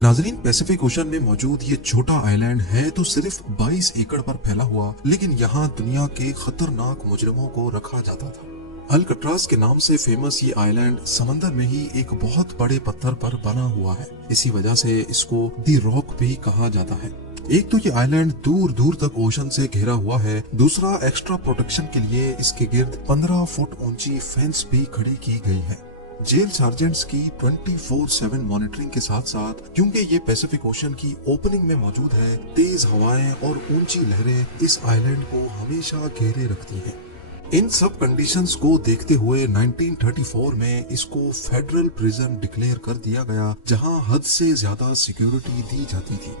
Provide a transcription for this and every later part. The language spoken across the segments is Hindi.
नाजरीन, पैसिफिक ओशन में मौजूद ये छोटा आइलैंड है तो सिर्फ 22 एकड़ पर फैला हुआ, लेकिन यहाँ दुनिया के खतरनाक मुजरिमों को रखा जाता था। अल्कट्राज के नाम से फेमस ये आइलैंड समंदर में ही एक बहुत बड़े पत्थर पर बना हुआ है। इसी वजह से इसको दी रॉक भी कहा जाता है। एक तो ये आइलैंड दूर दूर तक ओशन से घिरा हुआ है, दूसरा एक्स्ट्रा प्रोटेक्शन के लिए इसके गिर्द 15 फुट ऊंची फेंस भी खड़ी की गई है। जेल सार्जेंट्स की 24/7 मॉनिटरिंग के साथ साथ, क्योंकि ये पैसिफिक ओशन की ओपनिंग में मौजूद है, तेज हवाएं और ऊंची लहरें इस आइलैंड को हमेशा घेरे रखती हैं। इन सब कंडीशंस को देखते हुए 1934 में इसको फेडरल प्रिजन डिक्लेयर कर दिया गया, जहां हद से ज्यादा सिक्योरिटी दी जाती थी।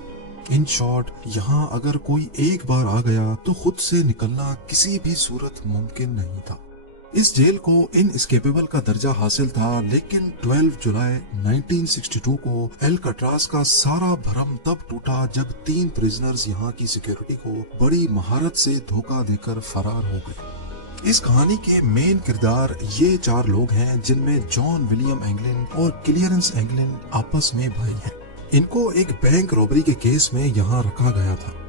इन शॉर्ट, यहाँ अगर कोई एक बार आ गया तो खुद से निकलना किसी भी सूरत मुमकिन नहीं था। इस जेल को इनएस्केपेबल का दर्जा हासिल था, लेकिन 12 जुलाई 1962 को अल्काट्राज का सारा भ्रम तब टूटा जब 3 प्रिजनर्स यहाँ की सिक्योरिटी को बड़ी महारत से धोखा देकर फरार हो गए। इस कहानी के मेन किरदार ये 4 लोग हैं, जिनमें जॉन विलियम एंगलिन और क्लियरेंस एंगलिन आपस में भाई हैं। इनको एक बैंक रॉबरी के केस में यहाँ रखा गया था।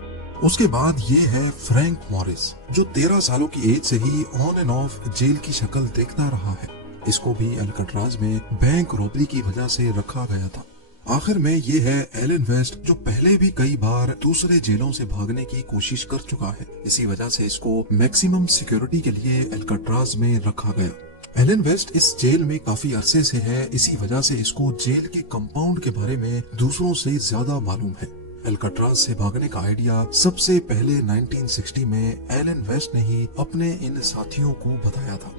उसके बाद ये है फ्रैंक मॉरिस, जो 13 सालों की एज से ही ऑन एंड ऑफ जेल की शक्ल देखता रहा है। इसको भी अल्काट्राज में बैंक रॉबरी की वजह से रखा गया था। आखिर में ये है एलन वेस्ट, जो पहले भी कई बार दूसरे जेलों से भागने की कोशिश कर चुका है। इसी वजह से इसको मैक्सिमम सिक्योरिटी के लिए अल्काट्राज में रखा गया। एलन वेस्ट इस जेल में काफी अरसे से है, इसी वजह से इसको जेल के कंपाउंड के बारे में दूसरों से ज्यादा मालूम है। अल्काट्राज से भागने का आइडिया सबसे पहले 1960 में एलन वेस्ट ने ही अपने इन साथियों को बताया था।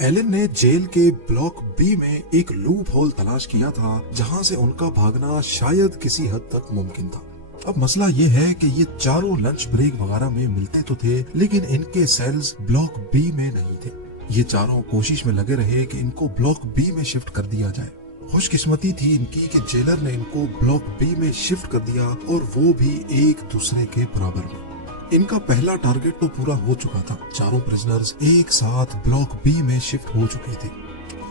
एलन ने जेल के ब्लॉक बी में एक लूप होल तलाश किया था, जहां से उनका भागना शायद किसी हद तक मुमकिन था। अब मसला ये है कि ये चारों लंच ब्रेक वगैरह में मिलते तो थे, लेकिन इनके सेल्स ब्लॉक बी में नहीं थे। ये चारों कोशिश में लगे रहे कि इनको ब्लॉक बी में शिफ्ट कर दिया जाए। खुशकिस्मती थी इनकी कि जेलर ने इनको ब्लॉक बी में शिफ्ट कर दिया, और वो भी एक दूसरे के बराबर में। इनका पहला टारगेट तो पूरा हो चुका था। चारों प्रिजनर्स एक साथ ब्लॉक बी में शिफ्ट हो चुके थे।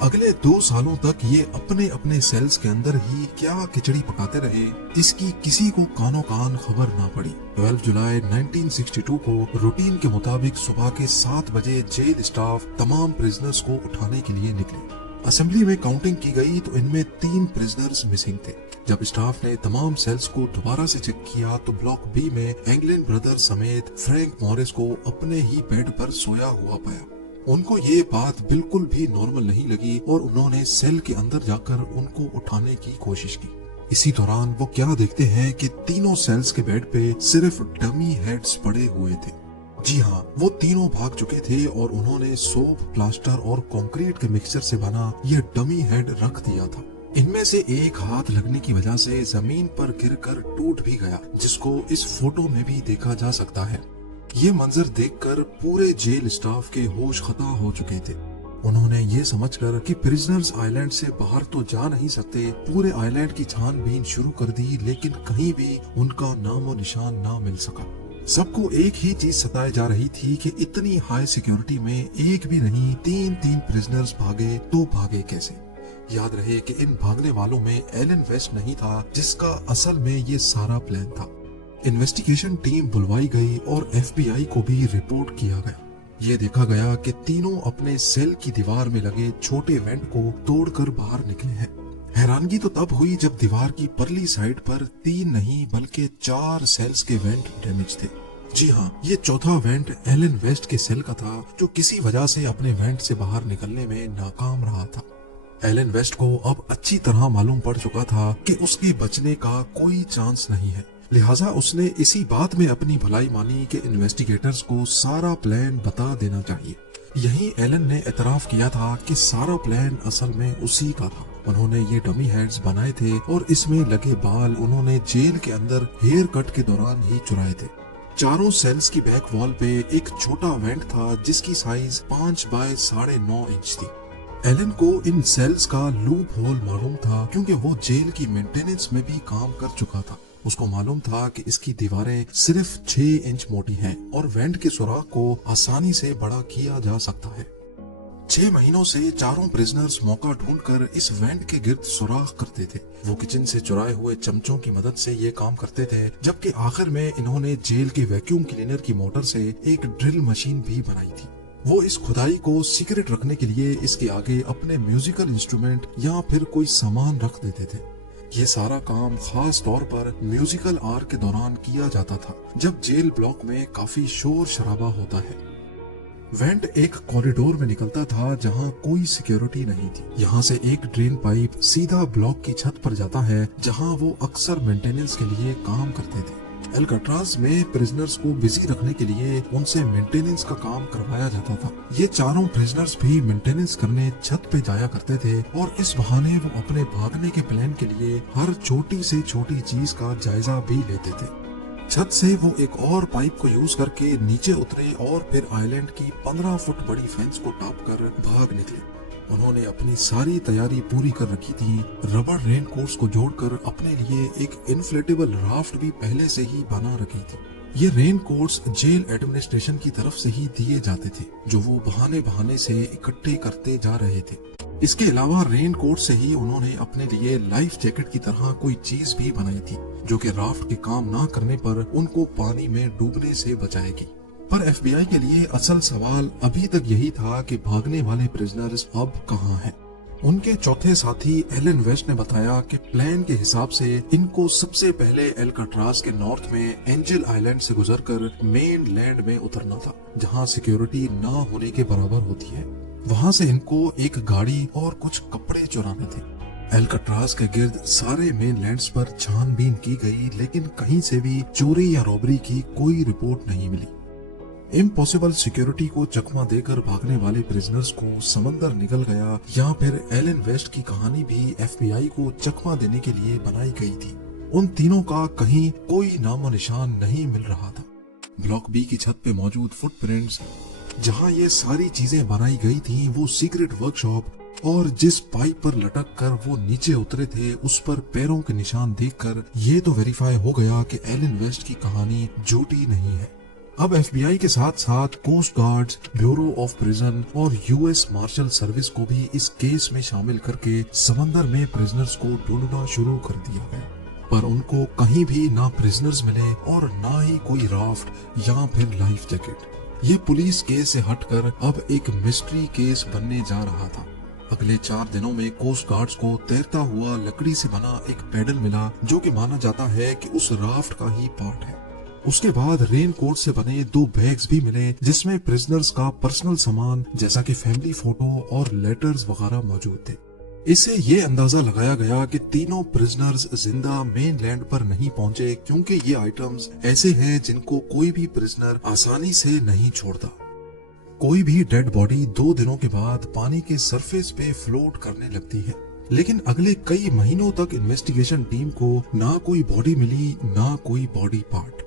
अगले 2 सालों तक ये अपने अपने सेल्स के अंदर ही क्या खिचड़ी पकाते रहे, इसकी किसी को कानो कान खबर ना पड़ी। 12 जुलाई 1962 को रूटीन के मुताबिक सुबह के 7 बजे जेल स्टाफ तमाम प्रिजनर्स को उठाने के लिए निकले। असेंबली में काउंटिंग की गई तो इनमें 3 प्रिजनर्स मिसिंग थे। जब स्टाफ ने तमाम सेल्स को दोबारा से चेक किया तो ब्लॉक बी में एंगलिन ब्रदर समेत फ्रैंक मॉरिस को अपने ही बेड पर सोया हुआ पाया। उनको ये बात बिल्कुल भी नॉर्मल नहीं लगी और उन्होंने सेल के अंदर जाकर उनको उठाने की कोशिश की। इसी दौरान वो क्या देखते हैं कि तीनों सेल्स के बेड पे सिर्फ डमी हेड्स पड़े हुए थे। जी हाँ, वो तीनों भाग चुके थे और उन्होंने सोप, प्लास्टर और कंक्रीट के मिक्सचर से बना ये डमी हेड रख दिया था। इनमें से एक हाथ लगने की वजह से जमीन पर गिरकर टूट भी गया, जिसको इस फोटो में भी देखा जा सकता है। ये मंजर देखकर पूरे जेल स्टाफ के होश खता हो चुके थे। उन्होंने ये समझकर कि प्रिजनर्स आइलैंड से बाहर तो जा नहीं सकते, पूरे आइलैंड की छानबीन शुरू कर दी, लेकिन कहीं भी उनका नामो निशान ना मिल सका। सबको एक ही चीज सताए जा रही थी कि इतनी हाई सिक्योरिटी में एक भी नहीं, 3 प्रिजनर्स भागे तो भागे कैसे। याद रहे कि इन भागने वालों में एलन वेस्ट नहीं था, जिसका असल में ये सारा प्लान था। इन्वेस्टिगेशन टीम बुलवाई गई और FBI को भी रिपोर्ट किया गया। ये देखा गया कि तीनों अपने सेल की दीवार में लगे छोटे वेंट को तोड़कर बाहर निकले हैं। हैरानगी तो तब हुई जब दीवार की परली साइड पर 3 नहीं बल्कि 4 सेल्स के वेंट डैमेज थे। जी हाँ, ये चौथा वेंट एलन वेस्ट के सेल का था, जो किसी वजह से अपने वेंट से बाहर निकलने में नाकाम रहा था। एलन वेस्ट को अब अच्छी तरह मालूम पड़ चुका था कि उसके बचने का कोई चांस नहीं है, लिहाजा उसने इसी बात में अपनी भलाई मानी कि इन्वेस्टिगेटर्स को सारा प्लान बता देना चाहिए। यही एलन ने एतराफ किया था कि सारा प्लान असल में उसी का था। उन्होंने ये डमी हेड्स बनाए थे और इसमें लगे बाल उन्होंने जेल के अंदर हेयर कट के दौरान ही चुराए थे। चारों सेल्स की बैक वॉल पे एक छोटा वेंट था, जिसकी साइज 5 बाय 9.5 इंच थी। एलन को इन सेल्स का लूप होल मालूम था, क्योंकि वो जेल की मेंटेनेंस में भी काम कर चुका था। उसको मालूम था कि इसकी दीवारें सिर्फ 6 इंच मोटी हैं और वेंट के सुराख को आसानी से बड़ा किया जा सकता है। 6 महीनों से चारों प्रिजनर्स मौका ढूंढकर इस वेंट के गिर्द सुराख करते थे। वो किचन से चुराए हुए चमचों की मदद से ये काम करते थे, जबकि आखिर में इन्होंने जेल के वैक्यूम क्लीनर की मोटर से एक ड्रिल मशीन भी बनाई थी। वो इस खुदाई को सीक्रेट रखने के लिए इसके आगे अपने म्यूजिकल इंस्ट्रूमेंट या फिर कोई सामान रख देते थे। ये सारा काम खास तौर पर म्यूजिकल आवर के दौरान किया जाता था, जब जेल ब्लॉक में काफी शोर शराबा होता है। वेंट एक कॉरिडोर में निकलता था जहां कोई सिक्योरिटी नहीं थी। यहाँ से एक ड्रेन पाइप सीधा ब्लॉक की छत पर जाता है, जहां वो अक्सर मेंटेनेंस के लिए काम करते थे। अल्काट्राज में प्रिजनर्स को बिजी रखने के लिए उनसे मेंटेनेंस का काम करवाया जाता था। ये चारों प्रिजनर्स भी मेंटेनेंस करने छत पे जाया करते थे और इस बहाने वो अपने भागने के प्लान के लिए हर छोटी से छोटी चीज का जायजा भी लेते थे। छत से वो एक और पाइप को यूज करके नीचे उतरे और फिर आइलैंड की 15 फुट बड़ी फेंस को टॉप कर भाग निकले। उन्होंने अपनी सारी तैयारी पूरी कर रखी थी। रबर रेन कोट्स को जोड़कर अपने लिए एक इन्फ्लेटेबल राफ्ट भी पहले से ही बना रखी थी। ये रेन कोट्स जेल एडमिनिस्ट्रेशन की तरफ से ही दिए जाते थे, जो वो बहाने बहाने से इकट्ठे करते जा रहे थे। इसके अलावा रेन कोट से ही उन्होंने अपने लिए लाइफ जैकेट की तरह कोई चीज भी बनाई थी, जो कि राफ्ट के काम ना करने पर उनको पानी में डूबने से बचाएगी। पर एफबीआई के लिए असल सवाल अभी तक यही था कि भागने वाले प्रिजनर्स अब कहाँ हैं। उनके चौथे साथी एलन वेस्ट ने बताया कि प्लान के हिसाब से इनको सबसे पहले अल्काट्राज के नॉर्थ में एंजल आइलैंड से गुजरकर मेन लैंड में उतरना था, जहां सिक्योरिटी ना होने के बराबर होती है। वहां से इनको एक गाड़ी और कुछ कपड़े चुराने थे। अल्काट्राज के गिर्द सारे मेन लैंड्स पर छानबीन की गई, लेकिन कहीं से भी चोरी या रॉबरी की कोई रिपोर्ट नहीं मिली। इम्पॉसिबल सिक्योरिटी को चकमा देकर भागने वाले प्रिजनर्स को समंदर निकल गया, या फिर एलन वेस्ट की कहानी भी एफबीआई को चकमा देने के लिए बनाई गई थी। उन तीनों का कहीं कोई नामो निशान नहीं मिल रहा था। ब्लॉक बी की छत पे मौजूद फुटप्रिंट्स, जहां ये सारी चीजें बनाई गई थी, वो सीक्रेट वर्कशॉप और जिस पाइप पर लटक कर वो नीचे उतरे थे, उस पर पैरों के निशान देखकर ये तो वेरीफाई हो गया कि एलन वेस्ट की कहानी झूठी नहीं है। अब एफबीआई के साथ साथ coast guards, bureau of prison और यूएस मार्शल सर्विस को भी इस केस में शामिल करके समंदर में प्रिजनर्स को ढूंढना शुरू कर दिया गया। पर उनको कहीं भी ना प्रिजनर्स मिले और ना ही कोई राफ्ट या फिर लाइफ जैकेट। ये पुलिस केस से हटकर अब एक मिस्ट्री केस बनने जा रहा था। अगले 4 दिनों में कोस्ट गार्ड्स को तैरता हुआ लकड़ी से बना एक पैडल मिला, जो कि माना जाता है कि उस राफ्ट का ही पार्ट है। उसके बाद रेन कोट से बने 2 बैग्स भी मिले, जिसमें प्रिजनर्स का पर्सनल सामान जैसा कि फैमिली फोटो और लेटर्स वगैरह मौजूद थे। इससे ये अंदाजा लगाया गया कि तीनों प्रिजनर्स जिंदा मेन लैंड पर नहीं पहुंचे, क्योंकि ये आइटम्स ऐसे हैं जिनको कोई भी प्रिजनर आसानी से नहीं छोड़ता। कोई भी डेड बॉडी 2 दिनों के बाद पानी के सरफेस पे फ्लोट करने लगती है, लेकिन अगले कई महीनों तक इन्वेस्टिगेशन टीम को ना कोई बॉडी मिली, ना कोई बॉडी पार्ट।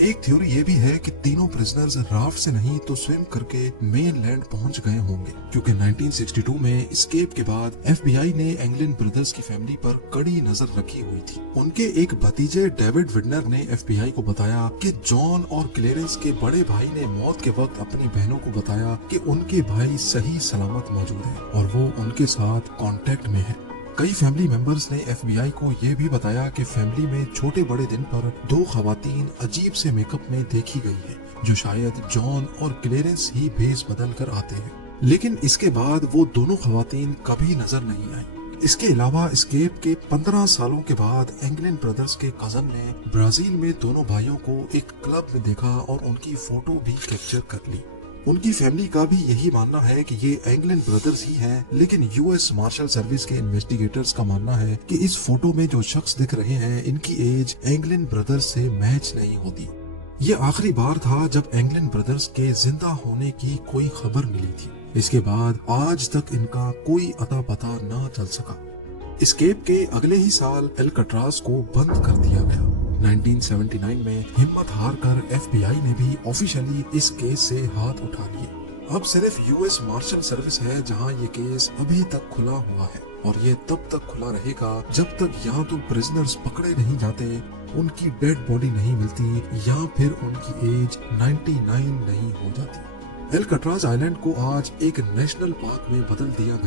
एक थ्योरी ये भी है कि तीनों प्रिजनर्स राफ्ट से नहीं तो स्विम करके मेन लैंड पहुंच गए होंगे, क्योंकि 1962 में एस्केप के बाद एफबीआई ने एंगलिन ब्रदर्स की फैमिली पर कड़ी नजर रखी हुई थी। उनके एक भतीजे डेविड विडनर ने एफबीआई को बताया कि जॉन और क्लेरेंस के बड़े भाई ने मौत के वक्त अपनी बहनों को बताया कि उनके भाई सही सलामत मौजूद है और वो उनके साथ कांटेक्ट में है। कई फैमिली मेंबर्स ने एफबीआई को यह भी बताया कि फैमिली में छोटे बड़े दिन पर 2 खवातीन अजीब से मेकअप में देखी गई है, जो शायद जॉन और क्लेरेंस ही भेस बदल कर आते हैं, लेकिन इसके बाद वो दोनों खवातीन कभी नजर नहीं आई। इसके अलावा एस्केप के 15 सालों के बाद एंगलिन ब्रदर्स के कजन ने ब्राजील में दोनों भाइयों को एक क्लब में देखा और उनकी फोटो भी कैप्चर कर ली। उनकी फैमिली का भी यही मानना है कि ये एंगलिन ब्रदर्स ही हैं, लेकिन यूएस मार्शल सर्विस के इन्वेस्टिगेटर्स का मानना है कि इस फोटो में जो शख्स दिख रहे हैं, इनकी एज एंगलिन ब्रदर्स से मैच नहीं होती। ये आखिरी बार था जब एंगलिन ब्रदर्स के जिंदा होने की कोई खबर मिली थी। इसके बाद आज तक इनका कोई अता पता न चल सका। एस्केप के अगले ही साल अल्काट्राज को बंद कर दिया गया। 1979 में हिम्मत हार कर एफबीआई ने भी ऑफिशियली इस केस से हाथ उठा लिए। अब सिर्फ यूएस मार्शल सर्विस है जहां ये केस अभी तक खुला हुआ है, और ये तब तक खुला रहेगा जब तक या तो प्रिजनर्स पकड़े नहीं जाते, उनकी डेड बॉडी नहीं मिलती, या फिर उनकी एज 99 नहीं हो जाती। एल्कट्राज आइलैंड को आज एक नेशनल पार्क में बदल दिया गया